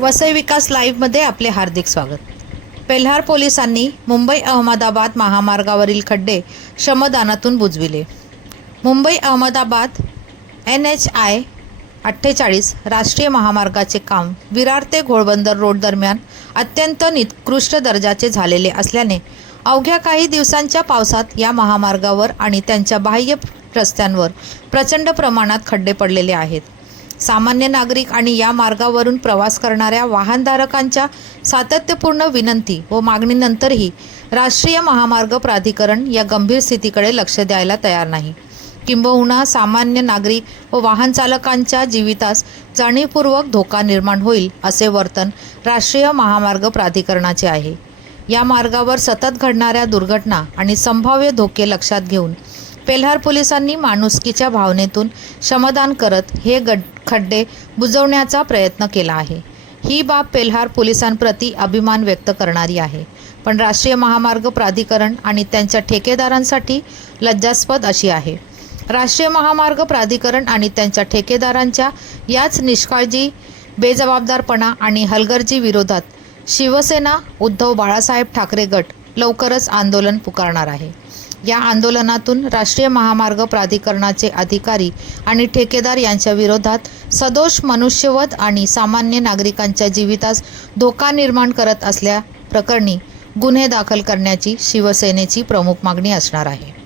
वसई विकास लाईव्हमध्ये आपले हार्दिक स्वागत. पेल्हार पोलिसांनी मुंबई अहमदाबाद महामार्गावरील खड्डे श्रमदानातून बुजविले. Mumbai Ahmedabad N H I अठ्ठेचाळीस राष्ट्रीय महामार्गाचे काम विरार ते घोडबंदर रोड दरम्यान अत्यंत निकृष्ट दर्जाचे झालेले असल्याने अवघ्या काही दिवसांच्या पावसात या महामार्गावर आणि त्यांच्या बाह्य रस्त्यांवर प्रचंड प्रमाणात खड्डे पडलेले आहेत. सामान्य नागरिक आणि या मार्गावरून प्रवास करणाऱ्या वाहनधारकांच्या सातत्यपूर्ण विनंती व मागणीनंतरही राष्ट्रीय महामार्ग प्राधिकरण या गंभीर स्थितीकडे लक्ष द्यायला तयार नाही. किंबहुना सामान्य नागरिक व वाहन चालकांच्या जीवितास जाणीवपूर्वक धोका निर्माण होईल असे वर्तन राष्ट्रीय महामार्ग प्राधिकरणाचे आहे. या मार्गावर सतत घडणाऱ्या दुर्घटना आणि संभाव्य धोके लक्षात घेऊन पेल्हार पोलिसांनी माणुसकीच्या भावनेतून श्रमदान करत हे गड खड्डे बुजवण्याचा प्रयत्न केला आहे. ही बाब पेल्हार पोलिसांप्रती अभिमान व्यक्त करणारी आहे. पण राष्ट्रीय महामार्ग प्राधिकरण आणि त्यांच्या ठेकेदारांसाठी लज्जास्पद अशी आहे. राष्ट्रीय महामार्ग प्राधिकरण आणि त्यांच्या ठेकेदारांच्या याच निष्काळजी बेजबाबदारपणा आणि हलगर्जी विरोधात शिवसेना उद्धव बाळासाहेब ठाकरे गट लवकरच आंदोलन पुकारणार आहे. या आंदोलनातून राष्ट्रीय महामार्ग प्राधिकरणाचे अधिकारी आणि ठेकेदार यांच्या विरोधात सदोष मनुष्यवध आणि सामान्य नागरिकांच्या जीवितास धोका निर्माण करत असल्या प्रकरणी गुन्हे दाखल करण्याची शिवसेनेची प्रमुख मागणी असणार आहे.